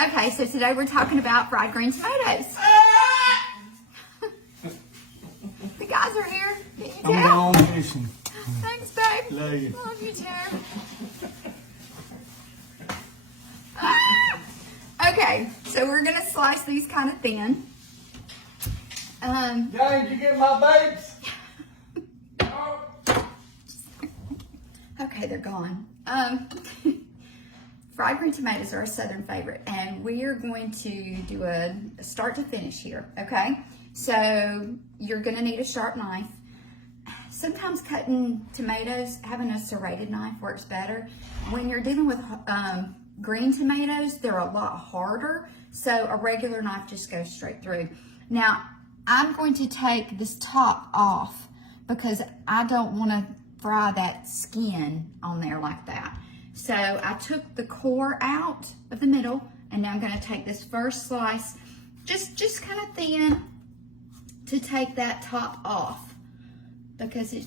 Okay, so today we're talking about fried green tomatoes. The guys are here. Can you tell? I'm going fishing. Thanks, babe. Love you. Love you too. Okay, so we're gonna slice these kind of thin. Dang, you get my babes? Okay, they're gone. Fried green tomatoes are a southern favorite, and we are going to do a start to finish here, okay? So you're gonna need a sharp knife. Sometimes cutting tomatoes, having a serrated knife works better. When you're dealing with green tomatoes, they're a lot harder, so a regular knife just goes straight through. Now, I'm going to take this top off because I don't want to fry that skin on there like that. So I took the core out of the middle, and now I'm going to take this first slice, just kind of thin, to take that top off, because I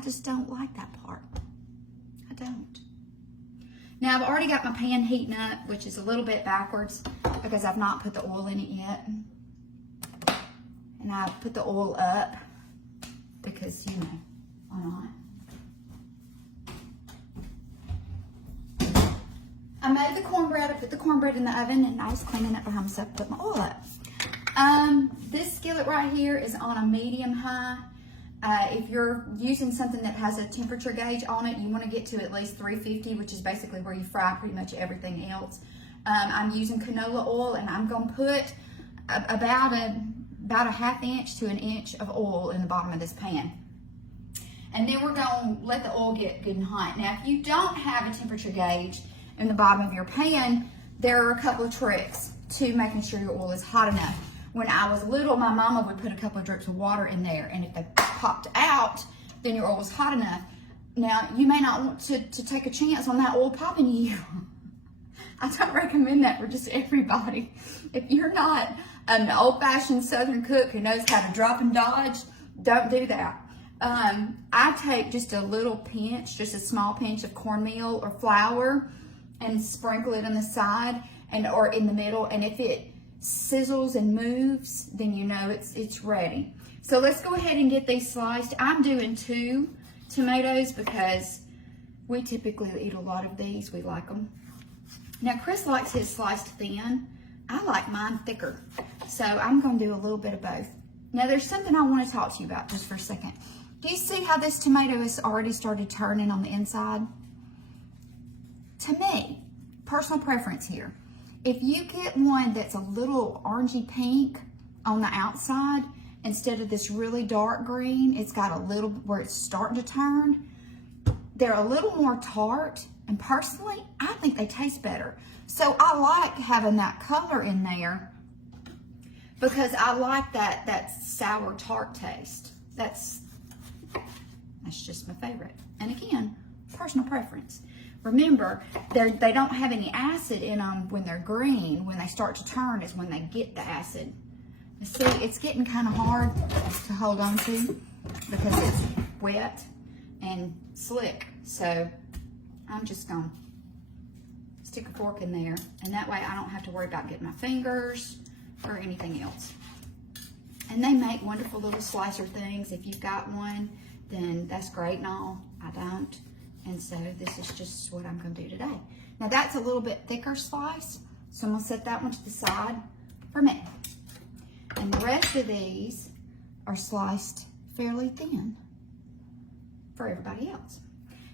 just don't like that part. I don't. Now I've already got my pan heating up, which is a little bit backwards because I've not put the oil in it yet. And I put the oil up because, you know, why not? I made the cornbread. I put the cornbread in the oven, and I was cleaning it behind myself, put my oil up. This skillet right here is on a medium high. If you're using something that has a temperature gauge on it, you want to get to at least 350, which is basically where you fry pretty much everything else. I'm using canola oil, and I'm going to put about a ½ inch to an inch of oil in the bottom of this pan. And then we're going to let the oil get good and hot. Now, if you don't have a temperature gauge in the bottom of your pan, there are a couple of tricks to making sure your oil is hot enough. When I was little, my mama would put a couple of drips of water in there, and if they popped out, then your oil was hot enough. Now, you may not want to take a chance on that oil popping you. I don't recommend that for just everybody. If you're not an old-fashioned Southern cook who knows how to drop and dodge, don't do that. I take just a little pinch, just a small pinch of cornmeal or flour, and sprinkle it on the side or in the middle, and if it sizzles and moves, then you know it's ready. So let's go ahead and get these sliced. I'm doing 2 tomatoes because we typically eat a lot of these. We like them. Now, Chris likes his sliced thin. I like mine thicker. So I'm going to do a little bit of both. Now, there's something I want to talk to you about just for a second. Do you see how this tomato has already started turning on the inside? To me, personal preference here, if you get one that's a little orangey pink on the outside, instead of this really dark green, it's got a little where it's starting to turn. They're a little more tart, and personally, I think they taste better. So I like having that color in there because I like that sour tart taste. That's just my favorite. And again, personal preference. Remember, they don't have any acid in them when they're green. When they start to turn is when they get the acid. You see, it's getting kind of hard to hold on to because it's wet and slick. So I'm just going to stick a fork in there, and that way I don't have to worry about getting my fingers or anything else. And they make wonderful little slicer things. If you've got one, then that's great and all. I don't. And so this is just what I'm going to do today. Now that's a little bit thicker slice, so I'm going to set that one to the side for me. And the rest of these are sliced fairly thin for everybody else.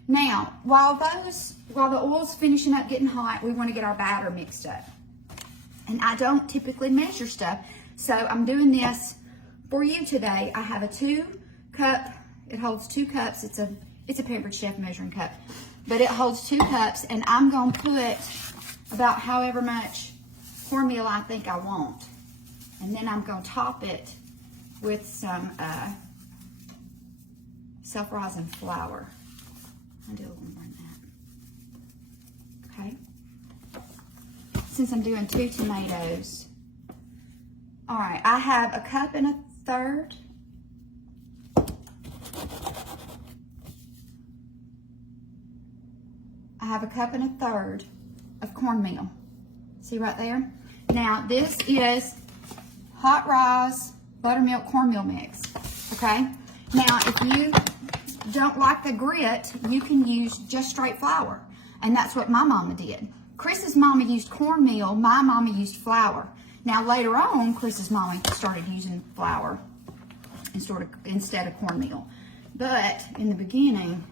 Now, while the oil's finishing up getting hot, we want to get our batter mixed up. And I don't typically measure stuff, so I'm doing this for you today. I have a 2-cup, it holds 2 cups. It's a Pampered Chef measuring cup, but it holds 2 cups, and I'm going to put about however much cornmeal I think I want. And then I'm going to top it with some self-rising flour. I'll do a little more than that. Okay. Since I'm doing 2 tomatoes. All right, I have 1 1/3 cups. I have 1 1/3 cups of cornmeal. See right there? Now, this is hot rise buttermilk cornmeal mix, okay? Now, if you don't like the grit, you can use just straight flour. And that's what my mama did. Chris's mama used cornmeal, my mama used flour. Now, later on, Chris's mama started using flour instead of cornmeal. But in the beginning,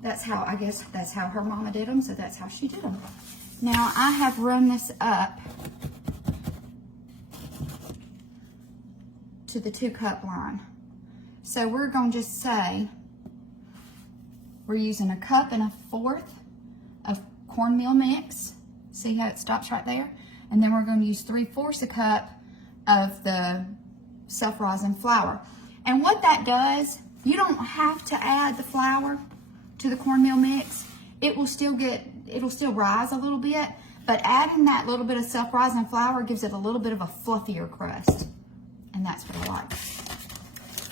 that's how, I guess, that's how her mama did them, so that's how she did them. Now, I have run this up to the 2-cup line. So we're going to just say we're using 1 1/4 cups of cornmeal mix. See how it stops right there? And then we're going to use 3/4 cup of the self-rising flour. And what that does, you don't have to add the flour to the cornmeal mix. It'll still rise a little bit, but adding that little bit of self-rising flour gives it a little bit of a fluffier crust. And that's what I like.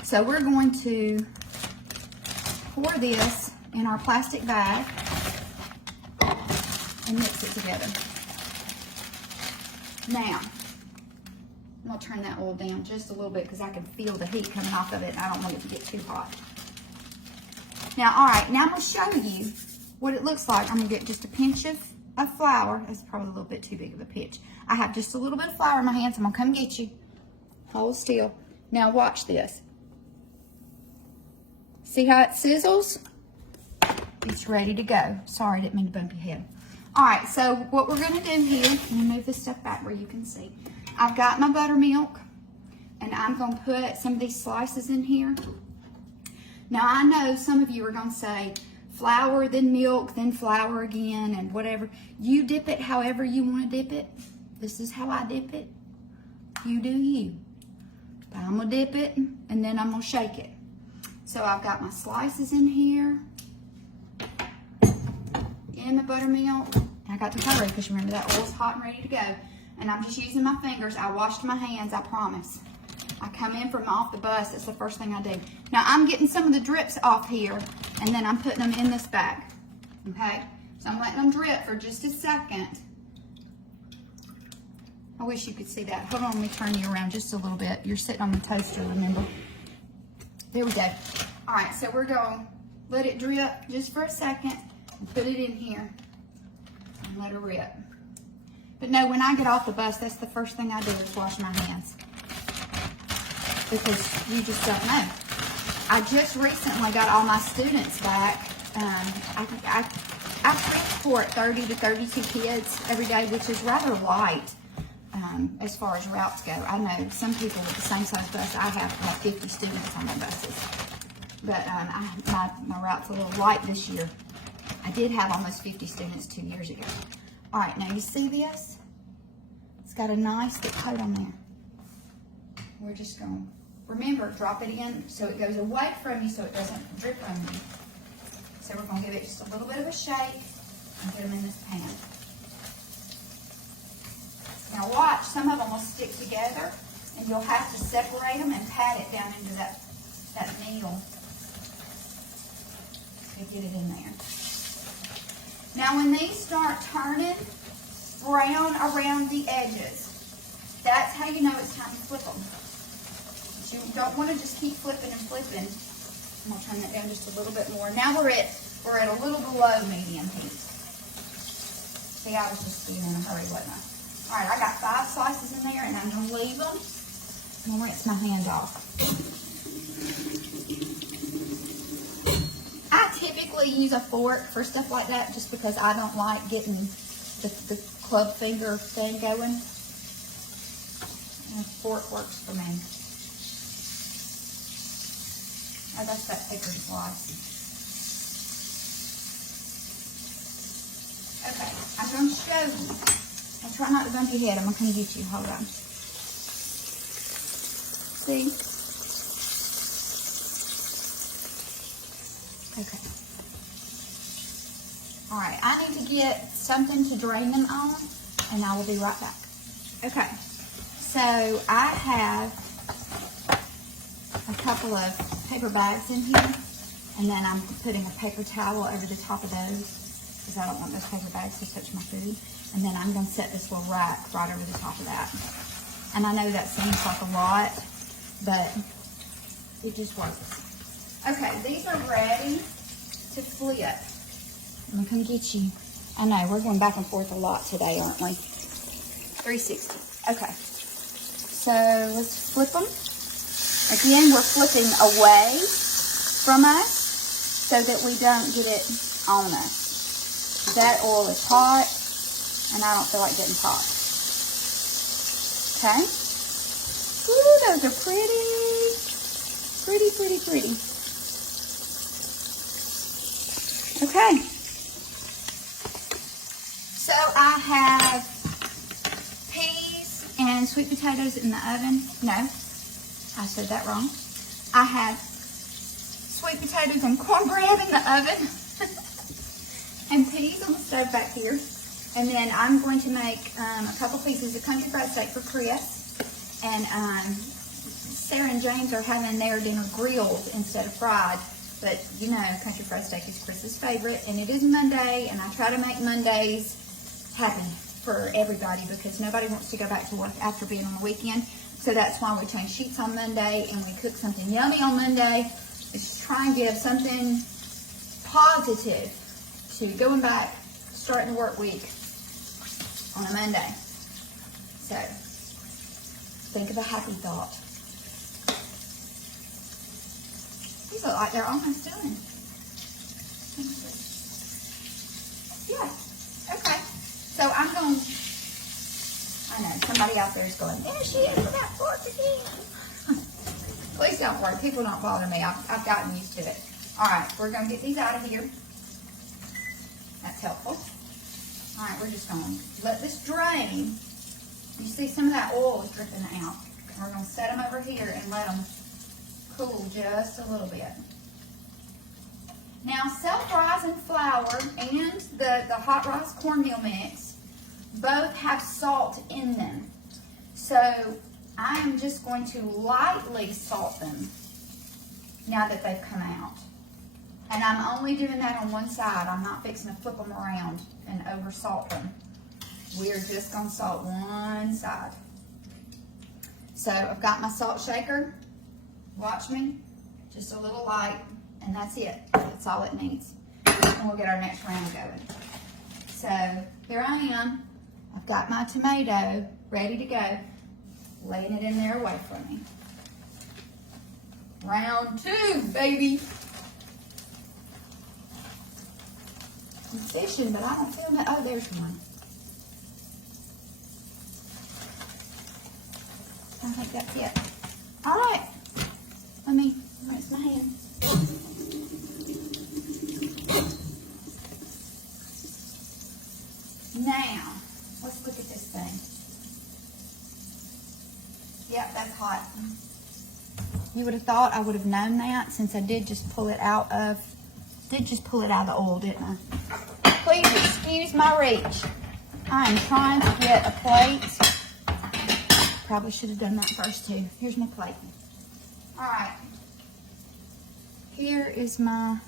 So we're going to pour this in our plastic bag and mix it together. Now, I'm gonna turn that oil down just a little bit because I can feel the heat coming off of it and I don't want it to get too hot. Now, all right, now I'm gonna show you what it looks like. I'm gonna get just a pinch of flour. That's probably a little bit too big of a pinch. I have just a little bit of flour in my hands. I'm gonna come get you. Hold still. Now watch this. See how it sizzles? It's ready to go. Sorry, I didn't mean to bump your head. All right, so what we're gonna do here, let me move this stuff back where you can see. I've got my buttermilk, and I'm gonna put some of these slices in here. Now I know some of you are gonna say, flour, then milk, then flour again, and whatever. You dip it however you wanna dip it. This is how I dip it. You do you. But I'm gonna dip it, and then I'm gonna shake it. So I've got my slices in here, in the buttermilk. I got to hurry because remember that oil's hot and ready to go. And I'm just using my fingers. I washed my hands, I promise. I come in from off the bus, that's the first thing I do. Now I'm getting some of the drips off here, and then I'm putting them in this bag, okay? So I'm letting them drip for just a second. I wish you could see that. Hold on, let me turn you around just a little bit. You're sitting on the toaster, remember? There we go. All right, so we're going to let it drip just for a second and put it in here and let it rip. But no, when I get off the bus, that's the first thing I do is wash my hands. Because you just don't know. I just recently got all my students back. I transport 30 to 32 kids every day, which is rather light as far as routes go. I know some people with the same size bus I have like 50 students on their buses. But my route's a little light this year. I did have almost 50 students 2 years ago. All right, now you see this? It's got a nice thick coat on there. We're just going to, remember, drop it in so it goes away from you so it doesn't drip on you. So we're going to give it just a little bit of a shake and put them in this pan. Now watch, some of them will stick together and you'll have to separate them and pat it down into that meal to get it in there. Now when these start turning brown around the edges, that's how you know it's time to flip them. But you don't want to just keep flipping and flipping. I'm going to turn that down just a little bit more. Now we're at a little below medium heat. See, I was just being in a hurry, wasn't I? All right, I got 5 slices in there, and I'm going to leave them. I'm going to rinse my hand off. I typically use a fork for stuff like that just because I don't like getting the club finger thing going. And a fork works for me. Oh, that's that thicker slice. Okay, I'm going to show you. I'll try not to bump your head. I'm going to come get you. Hold on. See? Okay. All right, I need to get something to drain them on, and I will be right back. Okay, so I have a couple of paper bags in here, and then I'm putting a paper towel over the top of those because I don't want those paper bags to touch my food. And then I'm gonna set this little rack right over the top of that. And I know that seems like a lot, but it just works. Okay, these are ready to flip. I'm gonna come get you. I know, we're going back and forth a lot today, aren't we? 360. Okay. So let's flip them. Again, we're flipping away from us so that we don't get it on us. That oil is hot, and I don't feel like getting hot. Okay. Ooh, those are pretty. Pretty, pretty, pretty. Okay. So I have peas and sweet potatoes in the oven. No, I said that wrong. I have sweet potatoes and cornbread in the oven. And peas on the stove back here. And then I'm going to make a couple pieces of country fried steak for Chris. And Sarah and James are having their dinner grilled instead of fried. But you know, country fried steak is Chris's favorite. And it is Monday, and I try to make Mondays happen for everybody because nobody wants to go back to work after being on the weekend. So that's why we change sheets on Monday and we cook something yummy on Monday. Just try and give something positive to going back, starting the work week on a Monday. So think of a happy thought. These look like they're almost done. Yeah, okay. So I'm going, I know, somebody out there is going, there she is with that fork again. Please don't worry, people don't bother me. I've gotten used to it. All right, we're going to get these out of here. That's helpful. All right, we're just going to let this drain. You see some of that oil is dripping out. And we're going to set them over here and let them cool just a little bit. Now, self-rising flour and the hot rice cornmeal mix both have salt in them. So I am just going to lightly salt them now that they've come out. And I'm only doing that on one side. I'm not fixing to flip them around and over salt them. We're just going to salt one side. So I've got my salt shaker. Watch me. Just a little light. And that's it. That's all it needs. And we'll get our next round going. So here I am. I've got my tomato ready to go. Laying it in there away from me. Round 2, baby. I'm fishing, but I don't feel that. Oh, there's one. I think that's it. All right. Let me rinse my hands. Now, let's look at this thing. Yep, that's hot. You would have thought I would have known that since I did just pull it out of the oil, didn't I? Please excuse my reach. I am trying to get a plate. Probably should have done that first too. Here's my plate. All right. Here is my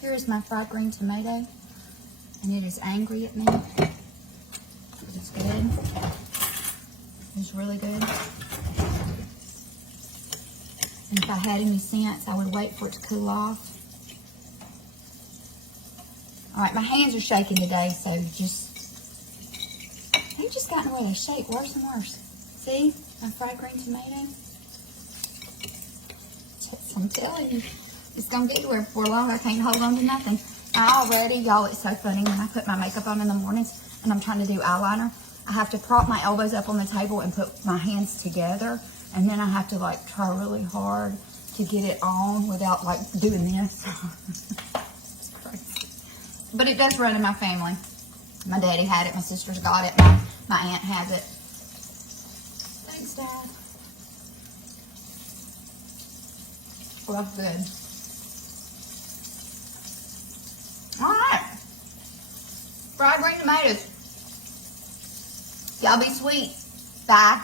fried green tomato. And it is angry at me. It's good. It's really good. And if I had any sense, I would wait for it to cool off. All right, my hands are shaking today, so they've just gotten ready to shake worse and worse. See, my fried green tomato. I'm telling you, it's gonna get where before long I can't hold on to nothing. Y'all, it's so funny when I put my makeup on in the mornings and I'm trying to do eyeliner. I have to prop my elbows up on the table and put my hands together, and then I have to like try really hard to get it on without like doing this. It's crazy. But it does run in my family. My daddy had it, my sisters got it, my aunt has it. Thanks, Dad. Well, that's good. All right. Fried green tomatoes. Y'all be sweet. Bye.